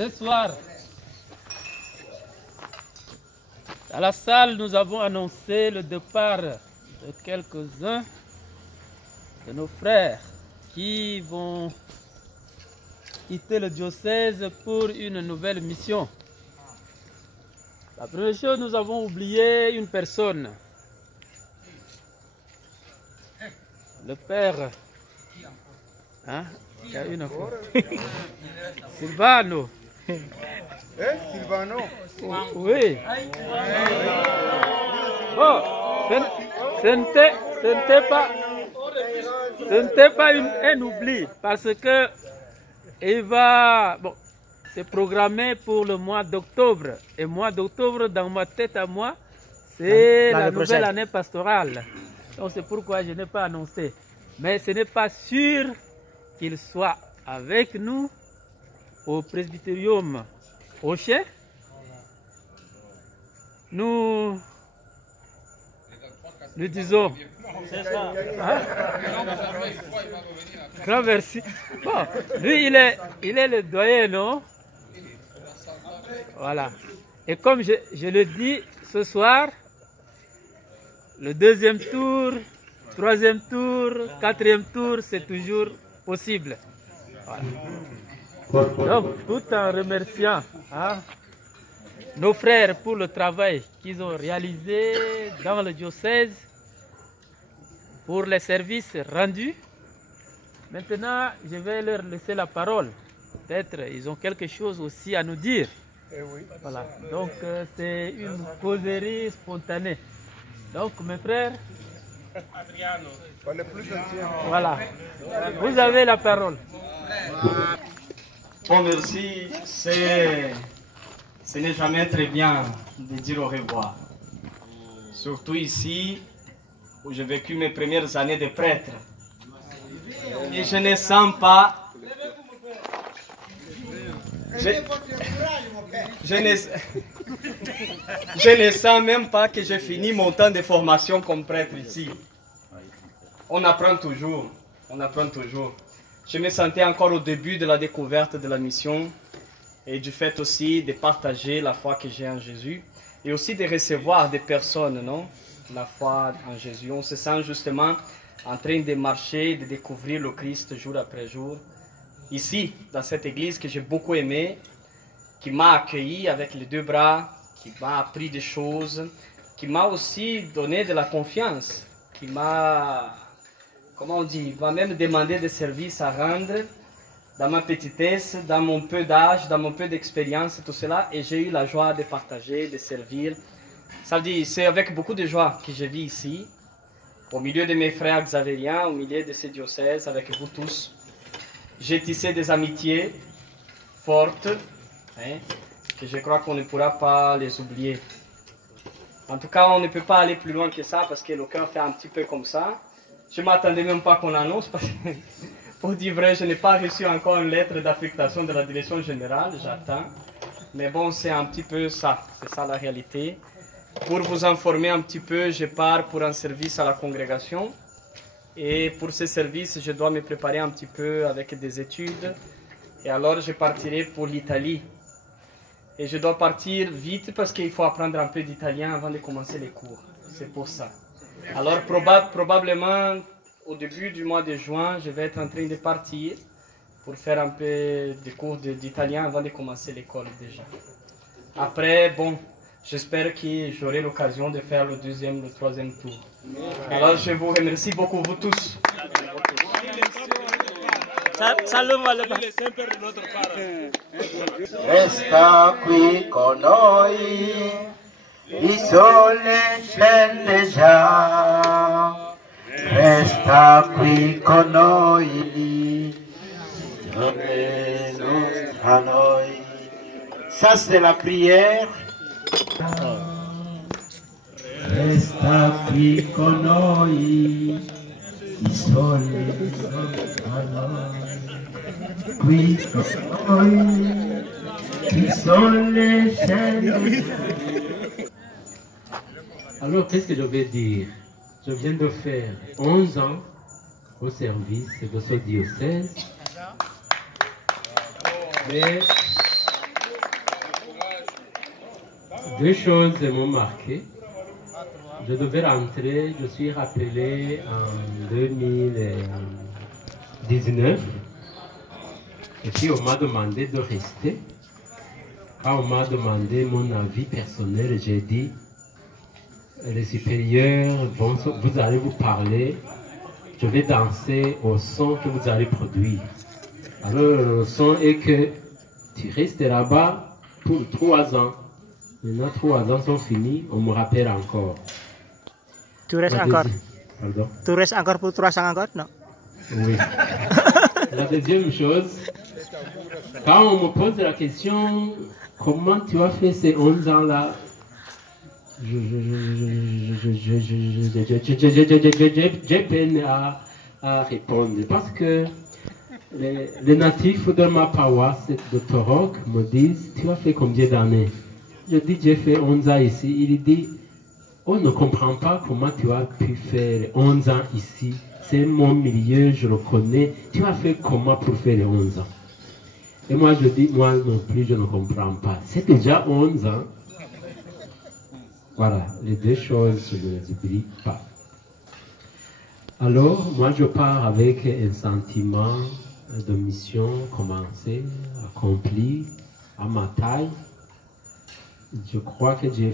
Ce soir, à la salle, nous avons annoncé le départ de quelques-uns de nos frères qui vont quitter le diocèse pour une nouvelle mission. La première chose, nous avons oublié une personne. Le père, hein, il y a une fois. Silvano. Silvano. Oui. Oh, ce n'était pas un oubli, parce que il va, bon, c'est programmé pour le mois d'octobre. Et mois d'octobre, dans ma tête à moi, c'est la nouvelle année pastorale. Donc c'est pourquoi je n'ai pas annoncé. Mais ce n'est pas sûr qu'il soit avec nous au presbytérium Rocher. Nous disons, hein? Grand merci. Bon, lui, il est le doyen, non? Voilà. Et comme je le dis ce soir, le deuxième tour, troisième tour, quatrième tour, c'est toujours possible. Voilà. Donc, tout en remerciant, hein, nos frères pour le travail qu'ils ont réalisé dans le diocèse, pour les services rendus. Maintenant, je vais leur laisser la parole. Peut-être ils ont quelque chose aussi à nous dire. Voilà. Donc, c'est une causerie spontanée. Donc, mes frères, voilà. Vous avez la parole. Bon, merci. Ce n'est jamais très bien de dire au revoir. Surtout ici, où j'ai vécu mes premières années de prêtre. Et je ne sens pas... Je ne sens même pas que j'ai fini mon temps de formation comme prêtre ici. On apprend toujours. On apprend toujours. Je me sentais encore au début de la découverte de la mission et du fait aussi de partager la foi que j'ai en Jésus et aussi de recevoir des personnes, non? La foi en Jésus. On se sent justement en train de marcher, de découvrir le Christ jour après jour. Ici, dans cette église que j'ai beaucoup aimée, qui m'a accueilli avec les deux bras, qui m'a appris des choses, qui m'a aussi donné de la confiance, qui m'a, comment on dit, m'a même demandé des services à rendre dans ma petitesse, dans mon peu d'âge, dans mon peu d'expérience, tout cela, et j'ai eu la joie de partager, de servir. Ça veut dire, c'est avec beaucoup de joie que je vis ici, au milieu de mes frères xavériens, au milieu de ce diocèse, avec vous tous. J'ai tissé des amitiés fortes, hein, que je crois qu'on ne pourra pas les oublier. En tout cas, on ne peut pas aller plus loin que ça, parce que le cœur fait un petit peu comme ça. Je ne m'attendais même pas qu'on annonce, parce que, pour dire vrai, je n'ai pas reçu encore une lettre d'affectation de la direction générale, j'attends. Mais bon, c'est un petit peu ça, c'est ça la réalité. Pour vous informer un petit peu, je pars pour un service à la congrégation. Et pour ce service, je dois me préparer un petit peu avec des études. Et alors, je partirai pour l'Italie. Et je dois partir vite parce qu'il faut apprendre un peu d'italien avant de commencer les cours. C'est pour ça. Alors, probablement, au début du mois de juin, je vais être en train de partir pour faire un peu de cours d'italien avant de commencer l'école déjà. Après, bon, j'espère que j'aurai l'occasion de faire le deuxième, le troisième tour. Alors, je vous remercie beaucoup, vous tous. Resta qui con noi, il sole scende già. Resta qui con noi, à noi. Ça c'est la prière. Resta qui con noi, il sole a noi. Qui con noi, il sole scende. Alors, qu'est-ce que je vais dire? Je viens de faire 11 ans au service de ce diocèse. Mais Deux choses m'ont marqué. Je devais rentrer, je suis rappelé en 2019. Et puis on m'a demandé de rester. Quand on m'a demandé mon avis personnel, j'ai dit, les supérieurs vous allez vous parler, je vais danser au son que vous allez produire. Alors le son est que tu restes là-bas pour 3 ans. Maintenant 3 ans sont finis, on me rappelle encore. Tu restes encore? Pardon? Tu restes encore pour 3 ans encore? Non. Oui. La deuxième chose, quand on me pose la question, comment tu as fait ces 11 ans-là, j'ai peine à répondre parce que les natifs de ma paroisse de Torok me disent, tu as fait combien d'années? Je dis, j'ai fait 11 ans ici. Il dit, on ne comprend pas comment tu as pu faire 11 ans ici. C'est mon milieu, je le connais. Tu as fait comment pour faire les 11 ans? Et moi, je dis, moi non plus, je ne comprends pas. C'est déjà 11 ans. Voilà, les deux choses, je ne les oublie pas. Alors, moi, je pars avec un sentiment de mission commencée, accomplie, à ma taille. Je crois que j'ai